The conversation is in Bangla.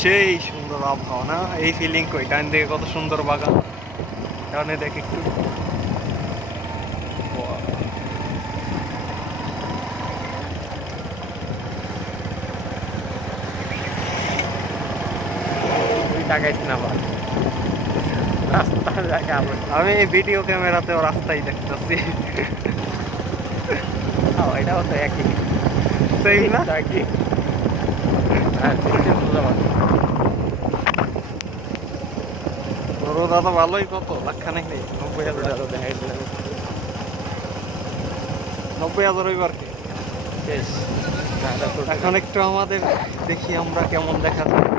সেই সুন্দর আবহাওয়া না, এই ফিলিং কই? ডান দিকে কত সুন্দর বাগান, ডানে দেখ একটু। আমি ভিডিও ক্যামেরাতেও রাস্তায় দেখতেছি। এটাও তো একই, সেই না? একই। রোদা তো ভালোই, কত লাখখানেক নেই, 90,000। 90,000 ওইবার কি শেষ। এখন একটু আমাদের দেখি আমরা কেমন দেখা যায়।